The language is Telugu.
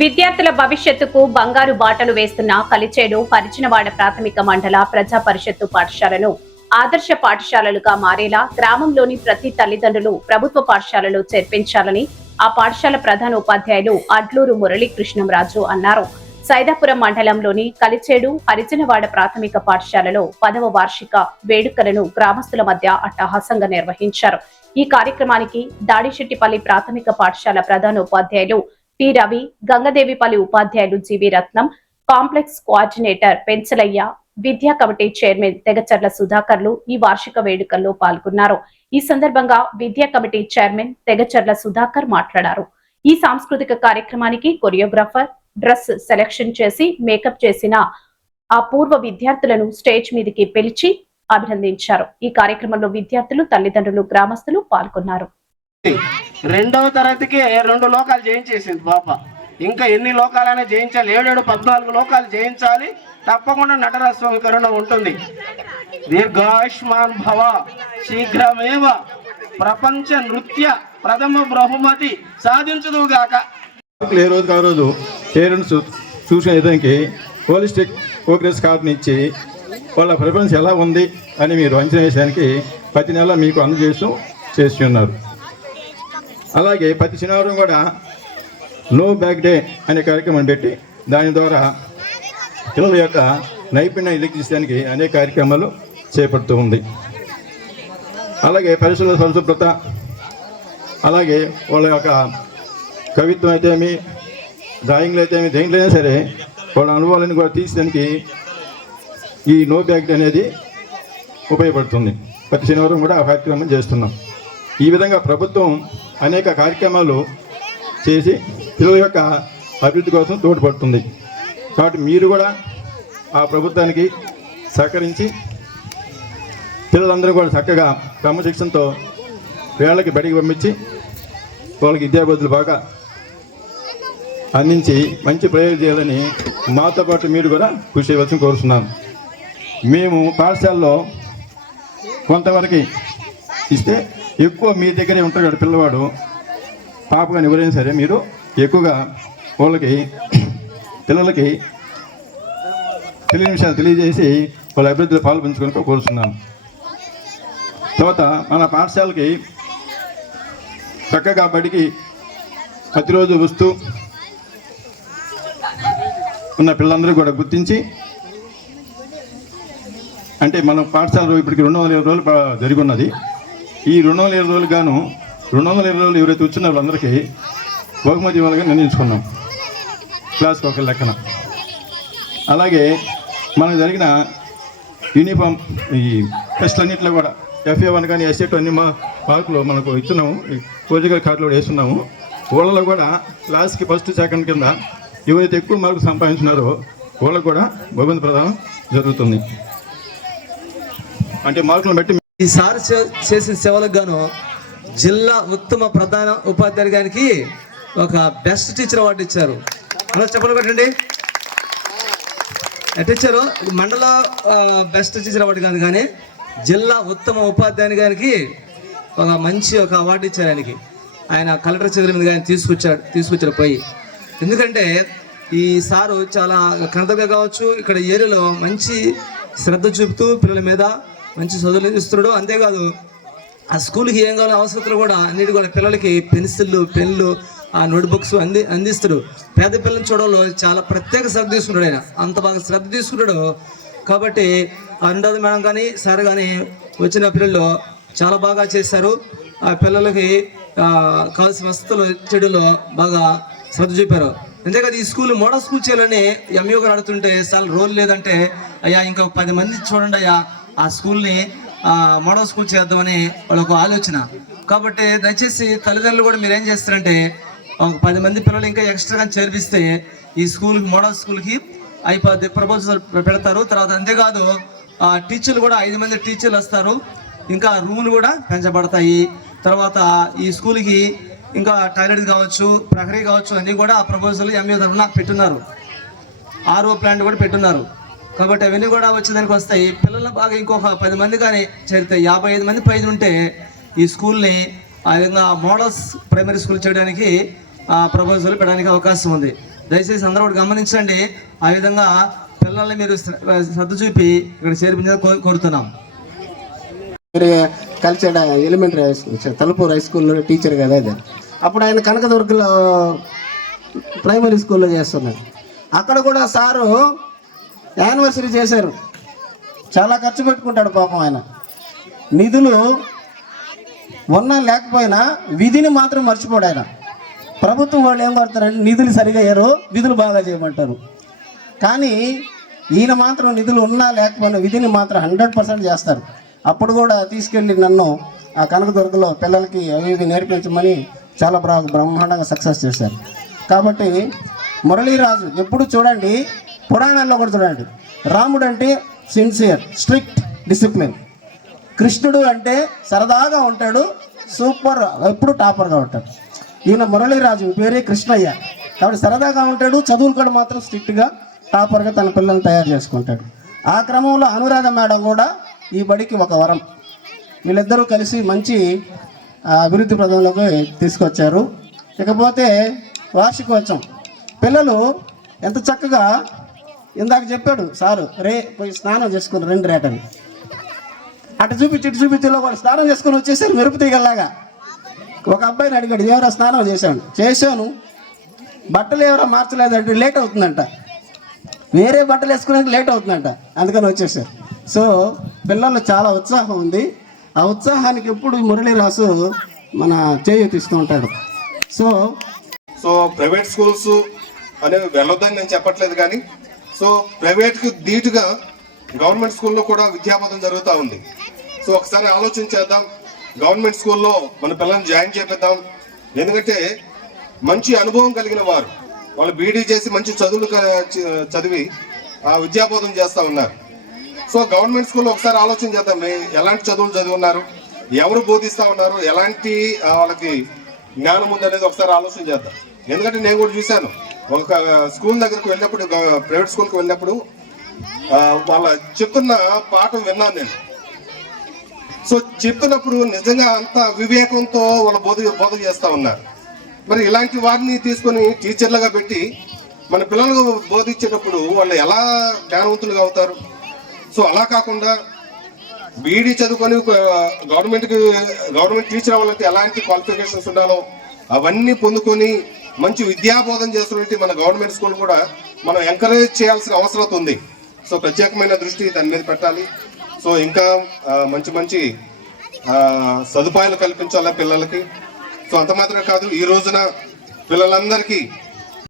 విద్యార్థుల భవిష్యత్తుకు బంగారు బాటలు వేస్తున్న కలిచేడు పరిచినవాడ ప్రాథమిక మండల ప్రజా పరిషత్తు పాఠశాలను ఆదర్శ పాఠశాలలుగా మారేలా గ్రామంలోని ప్రతి తల్లిదండ్రులు ప్రభుత్వ పాఠశాలలో చేర్పించాలని ఆ పాఠశాల ప్రధాన ఉపాధ్యాయులు అడ్లూరు మురళీకృష్ణంరాజు అన్నారు. సైదాపురం మండలంలోని కలిచేడు హరిజనవాడ ప్రాథమిక పాఠశాలలో 10వ వార్షిక వేడుకలను గ్రామస్తుల మధ్య అట్టహాసంగా నిర్వహించారు. ఈ కార్యక్రమానికి దాడిశెట్టిపల్లి ప్రాథమిక పాఠశాల ప్రధాన ఉపాధ్యాయులు టి రవి, గంగదేవిపల్లి ఉపాధ్యాయులు జీవి రత్నం, కాంప్లెక్స్ కోఆర్డినేటర్ పెంచలయ్య, విద్యా కమిటీ చైర్మన్ తెగచర్ల సుధాకర్లు ఈ వార్షిక వేడుకల్లో పాల్గొన్నారు. ఈ సందర్భంగా విద్యా కమిటీ చైర్మన్ తెగచర్ల సుధాకర్ మాట్లాడారు. ఈ సాంస్కృతిక కార్యక్రమానికి కొరియోగ్రాఫర్ డ్రెస్ సెలెక్షన్ చేసి మేకప్ చేసిన ఆ పూర్వ విద్యార్థులను స్టేజ్ మీదకి పిలిచి అభినందించారు. ఈ కార్యక్రమంలో విద్యార్థులు, తల్లిదండ్రులు, గ్రామస్తులు పాల్గొన్నారు. 2వ తరగతికే 2 లోకాలు జయించేసింది పాప. ఇంకా ఎన్ని లోకాలైనా జయించాలి, 7, 14 లోకాలు జయించాలి. తప్పకుండా నటరాజస్వామి కరుణ ఉంటుంది. దీర్ఘాయుష్మాన్ భవ, శీఘ్రమేవ ప్రపంచ నృత్య ప్రథమ బహుమతి సాధించుదుగాక. ఏ రోజుకి ఆ రోజు పేరెంట్స్ చూసిన విధానికి హోలిస్టిక్ ప్రోగ్రెస్ కార్డుని ఇచ్చి వాళ్ళ ప్రిఫరెన్స్ ఎలా ఉంది అని మీరు అంచనా వేయడానికి ప్రతి నెల మీకు అందజేస్తూ చేస్తున్నారు. అలాగే ప్రతి శనివారం కూడా నో బ్యాక్ డే అనే కార్యక్రమం పెట్టి దాని ద్వారా పిల్లల యొక్క నైపుణ్యం ఎదిగించడానికి అనేక కార్యక్రమాలు చేపడుతూ ఉంది. అలాగే పరిశుభ్రత, అలాగే వాళ్ళ యొక్క కవిత్వం అయితేమి, డ్రాయింగ్లు అయితేమి, దేంట్లైనా సరే వాళ్ళ అనుభవాలను కూడా తీసేదానికి ఈ నో బ్యాక్ డే అనేది ఉపయోగపడుతుంది. ప్రతి శనివారం కూడా ఆ కార్యక్రమం చేస్తున్నాం. ఈ విధంగా ప్రభుత్వం అనేక కార్యక్రమాలు చేసి పిల్లల యొక్క అభివృద్ధి కోసం తోడ్పడుతుంది. కాబట్టి మీరు కూడా ఆ ప్రభుత్వానికి సహకరించి పిల్లలందరూ కూడా చక్కగా క్రమశిక్షణతో వేళకి బడికి పంపించి వాళ్ళకి విద్యాబుద్ధులు బాగా అందించి మంచి ప్రయోజనం చేయాలని మాతో పాటు మీరు కూడా కృషి చేయవలసిన కోరుతున్నాను. మేము పాఠశాలలో కొంతవరకు ఇస్తే ఎక్కువ మీ దగ్గరే ఉంటాడు పిల్లవాడు, పాప కానీ ఎవరైనా సరే మీరు ఎక్కువగా వాళ్ళకి పిల్లలకి తెలియని విషయాలు తెలియజేసి వాళ్ళ అభివృద్ధిలో పాల్పంచుకొని కోరుతున్నాను. తర్వాత మన పాఠశాలకి చక్కగా బడికి ప్రతిరోజు వస్తూ ఉన్న పిల్లలందరూ కూడా గుర్తించి, అంటే మన పాఠశాలలో ఇప్పటికి 220 రోజులు జరిగి ఉన్నది. ఈ 220 రోజులు గాను 220 రోజులు ఎవరైతే వచ్చిన వాళ్ళందరికీ బహుమతి ఇవ్వాలని నిర్ణయించుకున్నాం, క్లాస్కి ఒక లెక్కన. అలాగే మనకు జరిగిన యూనిఫామ్ ఈ టెస్ట్లన్నింటిలో కూడా FA1 కానీ SA2 అన్ని మార్కులు మనకు ఇస్తున్నాము, రోజుగా కార్డులో వేస్తున్నాము. వాళ్ళలో కూడా క్లాస్కి ఫస్ట్, సెకండ్ కింద ఎవరైతే ఎక్కువ మార్కులు సంపాదించినారో వాళ్ళకు కూడా బహుమతి ప్రదానం జరుగుతుంది. అంటే మార్కులను బట్టి ఈ సార్ చేసిన సేవలకు గాను జిల్లా ఉత్తమ ప్రధాన ఉపాధ్యాయులు గారికి ఒక బెస్ట్ టీచర్ అవార్డు ఇచ్చారు. అలా చెప్పలు పెట్టండి. ఎట్ ఇచ్చారు? మండల బెస్ట్ టీచర్ అవార్డు కాదు కానీ జిల్లా ఉత్తమ ఉపాధ్యాయుని గారికి ఒక మంచి అవార్డు ఇచ్చారు. ఆయన కలెక్టర్ చేతుల మీద ఆయన తీసుకొచ్చాడు పోయి. ఎందుకంటే ఈ సారు చాలా కనతగా కావచ్చు, ఇక్కడ ఏరియాలో మంచి శ్రద్ధ చూపుతూ పిల్లల మీద మంచి చదువులు ఇస్తున్నాడు. అంతేకాదు ఆ స్కూల్కి ఏం కావాలో అవసరతలు కూడా అన్నిటి కూడా పిల్లలకి పెన్సిళ్ళు, పెన్లు, ఆ నోట్బుక్స్ అందిస్తాడు. పేద పిల్లల్ని చూడడంలో చాలా ప్రత్యేక శ్రద్ధ తీసుకుంటాడు. ఆయన అంత బాగా శ్రద్ధ తీసుకుంటాడు. కాబట్టి రెండోది మేడం కానీ సార్ కానీ వచ్చిన పిల్లలు చాలా బాగా చేశారు. ఆ పిల్లలకి కావాల్సిన వసతులు చెడులో బాగా శ్రద్ధ చూపారు. అంతేకాదు ఈ స్కూల్ మోడల్ స్కూల్ చేయాలని ఎంఈఓ గారు అడుగుతుంటే చాలా రోల్ లేదంటే, అయ్యా ఇంకా 10 మంది చూడండి అయ్యా ఆ స్కూల్ని మోడల్ స్కూల్ చేద్దామని వాళ్ళకు ఆలోచన. కాబట్టి దయచేసి తల్లిదండ్రులు కూడా మీరు ఏం చేస్తారంటే ఒక 10 మంది పిల్లలు ఇంకా ఎక్స్ట్రాగా చేర్పిస్తే ఈ స్కూల్కి, మోడల్ స్కూల్కి అయిపోద్ది. ప్రపోజల్ పెడతారు. తర్వాత అంతేకాదు టీచర్లు కూడా 5 మంది టీచర్లు వస్తారు. ఇంకా రూములు కూడా పెంచబడతాయి. తర్వాత ఈ స్కూల్కి ఇంకా టాయిలెట్ కావచ్చు, ప్రహరీ కావచ్చు, అన్నీ కూడా ఆ ప్రపోజల్ ఎంఈఓ తరఫున పెట్టున్నారు. RO ప్లాంట్ కూడా పెట్టున్నారు. కాబట్టి అవన్నీ కూడా వచ్చేదానికి వస్తాయి. పిల్లలు బాగా ఇంకొక 10 మంది కానీ చేరితే 55 మంది పైన ఉంటే ఈ స్కూల్ని ఆ విధంగా మోడల్స్ ప్రైమరీ స్కూల్ చేయడానికి ప్రపోజల్ పెట్టడానికి అవకాశం ఉంది. దయచేసి అందరూ ఒకటి గమనించండి. ఆ విధంగా పిల్లల్ని మీరు శ్రద్ధ చూపి ఇక్కడ చేర్పించాలని కోరుతున్నాం. Culture elementary high school, Talupur high స్కూల్లో టీచర్ కదా అది. అప్పుడు ఆయన కనకదుర్గలో ప్రైమరీ స్కూల్లో చేస్తున్నారు. అక్కడ కూడా సారు యానివర్సరీ చేశారు. చాలా ఖర్చు పెట్టుకుంటాడు పాపం ఆయన. నిధులు ఉన్నా లేకపోయినా విధిని మాత్రం మర్చిపోడు ఆయన. ప్రభుత్వం వాళ్ళు ఏం కొడతారంటే నిధులు సరిగా అయ్యారు, విధులు బాగా చేయమంటారు. కానీ ఈయన మాత్రం నిధులు ఉన్నా లేకపోయినా విధిని మాత్రం 100% చేస్తారు. అప్పుడు కూడా తీసుకెళ్ళి నన్ను ఆ కనకదుర్గలో పిల్లలకి అవి ఇవి నేర్పించమని చాలా బ్రహ్మాండంగా సక్సెస్ చేశారు. కాబట్టి మురళీరాజు ఎప్పుడు చూడండి, పురాణాల్లో కూడా చూడండి, రాముడు అంటే సిన్సియర్, స్ట్రిక్ట్, డిసిప్లిన్. కృష్ణుడు అంటే సరదాగా ఉంటాడు, సూపర్, ఎప్పుడు టాపర్గా ఉంటాడు. ఈయన మురళీరాజు పేరే కృష్ణయ్య. కాబట్టి సరదాగా ఉంటాడు, చదువులు కూడా మాత్రం స్ట్రిక్ట్గా టాపర్గా తన పిల్లల్ని తయారు చేసుకుంటాడు. ఆ క్రమంలో అనురాధ మేడం కూడా ఈ బడికి ఒక వరం. వీళ్ళిద్దరూ కలిసి మంచి అభివృద్ధి పదంలోకి తీసుకొచ్చారు. ఇకపోతే వార్షికోత్సవం పిల్లలు ఎంత చక్కగా, ఇందాక చెప్పాడు సారు, రే పోయి స్నానం చేసుకుని రెండు రేటని అటు చూపించి ఇటు చూపించిలో కూడా స్నానం చేసుకుని వచ్చేసారు మెరుపు తీగల్లాగా. ఒక అబ్బాయిని అడిగాడు, ఎవరో స్నానం చేశాను, బట్టలు ఎవరో మార్చలేదంటే లేట్ అవుతుందంట, వేరే బట్టలు వేసుకునేందుకు లేట్ అవుతుందంట, అందుకని వచ్చేసారు. సో పిల్లల్లో చాలా ఉత్సాహం ఉంది. ఆ ఉత్సాహానికి ఎప్పుడు మురళీరాజు మన చేయూతిస్తూ ఉంటాడు. సో ప్రైవేట్ స్కూల్స్ అనేవి వెళ్ళొద్దని నేను చెప్పట్లేదు, కానీ సో ప్రైవేట్కి ధీటుగా గవర్నమెంట్ స్కూల్లో కూడా విద్యాబోధన జరుగుతూ ఉంది. సో ఒకసారి ఆలోచన చేద్దాం, గవర్నమెంట్ స్కూల్లో మన పిల్లల్ని జాయిన్ చేపిద్దాం. ఎందుకంటే మంచి అనుభవం కలిగిన వారు, వాళ్ళు బీడీ చేసి మంచి చదువులు చదివి విద్యాబోధన చేస్తూ ఉన్నారు. సో గవర్నమెంట్ స్కూల్లో ఒకసారి ఆలోచన చేద్దాం, ఎలాంటి చదువులు చదివి ఉన్నారు, ఎవరు బోధిస్తూ ఉన్నారు, ఎలాంటి వాళ్ళకి జ్ఞానం ఉందనేది ఒకసారి ఆలోచన చేద్దాం. ఎందుకంటే నేను కూడా చూశాను, ఒక స్కూల్ దగ్గరకు వెళ్ళినప్పుడు, ప్రైవేట్ స్కూల్కి వెళ్ళినప్పుడు వాళ్ళ చెప్తున్న పాఠం విన్నాను నేను. సో చెప్తున్నప్పుడు నిజంగా అంత వివేకంతో వాళ్ళ బోధ చేస్తూ ఉన్నారు. మరి ఇలాంటి వారిని తీసుకొని టీచర్లుగా పెట్టి మన పిల్లలకు బోధించేటప్పుడు వాళ్ళు ఎలా జ్ఞానవంతులుగా అవుతారు? సో అలా కాకుండా బీఈడీ చదువుకొని గవర్నమెంట్ టీచర్ అవ్వాలంటే ఎలాంటి క్వాలిఫికేషన్స్ ఉండాలో అవన్నీ పొందుకొని మంచి విద్యాబోధన చేస్తున్నట్టు మన గవర్నమెంట్ స్కూల్ కూడా మనం ఎంకరేజ్ చేయాల్సిన అవసరం ఉంది. సో ప్రత్యేకమైన దృష్టి దాని మీద పెట్టాలి. సో ఇంకా మంచి సదుపాయాలు కల్పించాలి పిల్లలకి. సో అంత మాత్రమే కాదు, ఈ రోజున పిల్లలందరికీ